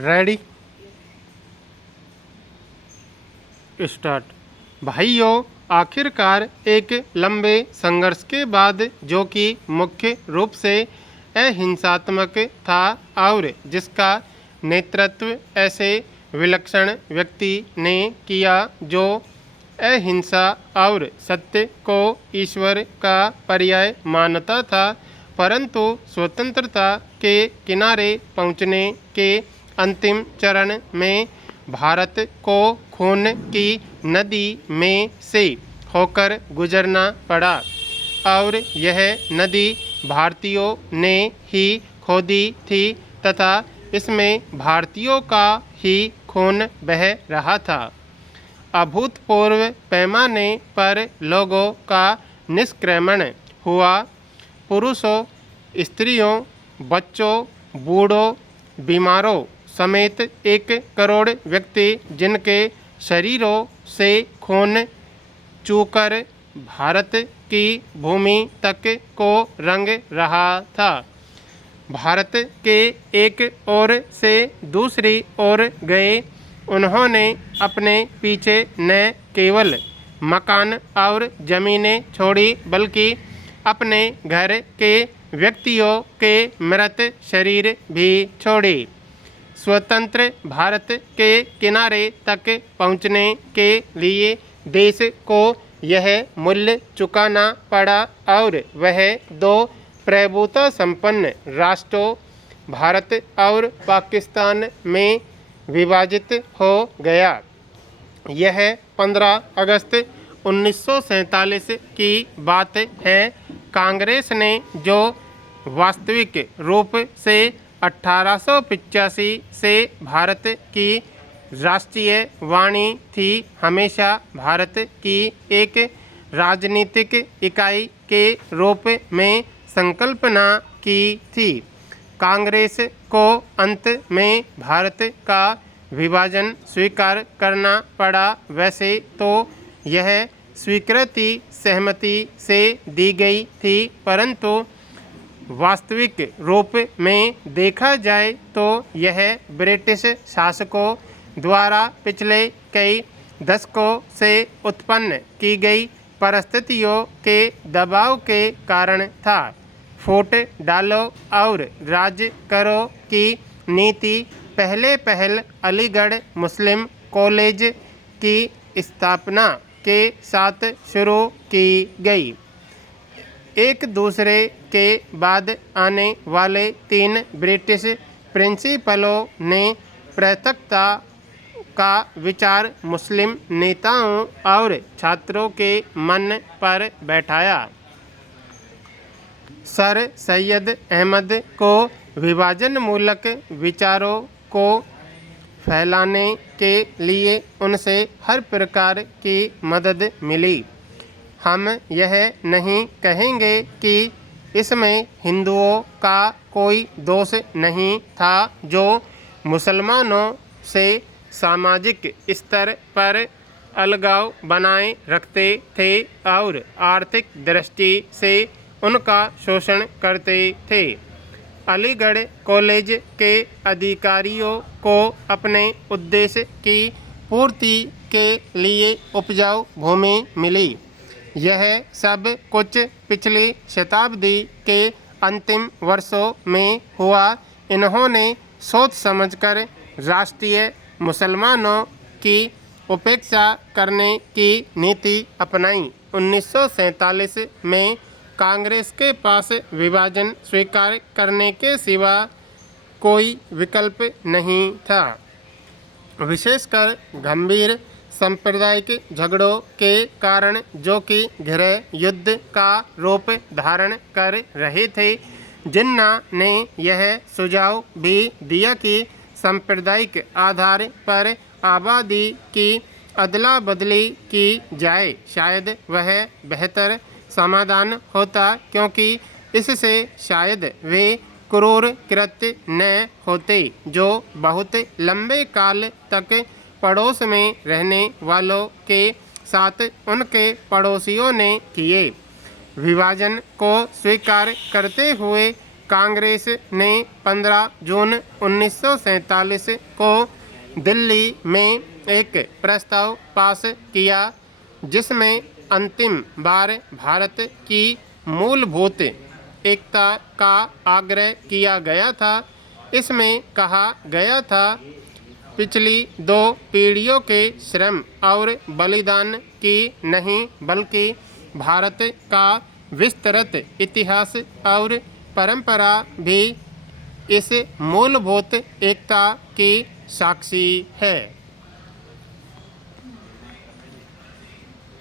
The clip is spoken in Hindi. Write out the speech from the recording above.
Ready start. भाइयों, आखिरकार एक लंबे संघर्ष के बाद, जो कि मुख्य रूप से अहिंसात्मक था और जिसका नेतृत्व ऐसे विलक्षण व्यक्ति ने किया जो अहिंसा और सत्य को ईश्वर का पर्याय मानता था, परंतु स्वतंत्रता के किनारे पहुंचने के अंतिम चरण में भारत को खून की नदी में से होकर गुजरना पड़ा और यह नदी भारतीयों ने ही खोदी थी तथा इसमें भारतीयों का ही खून बह रहा था। अभूतपूर्व पैमाने पर लोगों का निष्क्रमण हुआ। पुरुषों, स्त्रियों, बच्चों, बूढ़ों, बीमारों समेत 1 करोड़ व्यक्ति, जिनके शरीरों से खून चूकर भारत की भूमि तक को रंग रहा था, भारत के एक ओर से दूसरी ओर गए। उन्होंने अपने पीछे न केवल मकान और ज़मीनें छोड़ी, बल्कि अपने घर के व्यक्तियों के मृत शरीर भी छोड़ी। स्वतंत्र भारत के किनारे तक पहुंचने के लिए देश को यह मूल्य चुकाना पड़ा और वह 2 प्रभुता संपन्न राष्ट्रों भारत और पाकिस्तान में विभाजित हो गया। यह 15 अगस्त 1947 की बात है। कांग्रेस ने, जो वास्तविक रूप से 1885 से भारत की राष्ट्रीय वाणी थी, हमेशा भारत की एक राजनीतिक इकाई के रूप में संकल्पना की थी। कांग्रेस को अंत में भारत का विभाजन स्वीकार करना पड़ा। वैसे तो यह स्वीकृति सहमति से दी गई थी, परंतु वास्तविक रूप में देखा जाए तो यह ब्रिटिश शासकों द्वारा पिछले कई दशकों से उत्पन्न की गई परिस्थितियों के दबाव के कारण था। फूट डालो और राज करो की नीति पहल अलीगढ़ मुस्लिम कॉलेज की स्थापना के साथ शुरू की गई। एक दूसरे के बाद आने वाले 3 ब्रिटिश प्रिंसिपलों ने पृथकता का विचार मुस्लिम नेताओं और छात्रों के मन पर बैठाया। सर सैयद अहमद को विभाजन मूलक विचारों को फैलाने के लिए उनसे हर प्रकार की मदद मिली। हम यह नहीं कहेंगे कि इसमें हिंदुओं का कोई दोष नहीं था, जो मुसलमानों से सामाजिक स्तर पर अलगाव बनाए रखते थे और आर्थिक दृष्टि से उनका शोषण करते थे। अलीगढ़ कॉलेज के अधिकारियों को अपने उद्देश्य की पूर्ति के लिए उपजाऊ भूमि मिली। यह सब कुछ पिछली शताब्दी के अंतिम वर्षों में हुआ। इन्होंने सोच समझकर राष्ट्रीय मुसलमानों की उपेक्षा करने की नीति अपनाई। 1947 में कांग्रेस के पास विभाजन स्वीकार करने के सिवा कोई विकल्प नहीं था। विशेषकर गंभीर सांप्रदायिक झगड़ों के कारण, जो कि गृह युद्ध का रूप धारण कर रहे थे। जिन्ना ने यह सुझाव भी दिया कि सांप्रदायिक आधार पर आबादी की अदला बदली की जाए। शायद वह बेहतर समाधान होता, क्योंकि इससे शायद वे क्रूर कृत्य न होते जो बहुत लंबे काल तक पड़ोस में रहने वालों के साथ उनके पड़ोसियों ने किए। विभाजन को स्वीकार करते हुए कांग्रेस ने 15 जून 1947 को दिल्ली में एक प्रस्ताव पास किया जिसमें अंतिम बार भारत की मूलभूत एकता का आग्रह किया गया था। इसमें कहा गया था, पिछली 2 पीढ़ियों के श्रम और बलिदान की नहीं बल्कि भारत का विस्तृत इतिहास और परंपरा भी इस मूलभूत एकता की साक्षी है।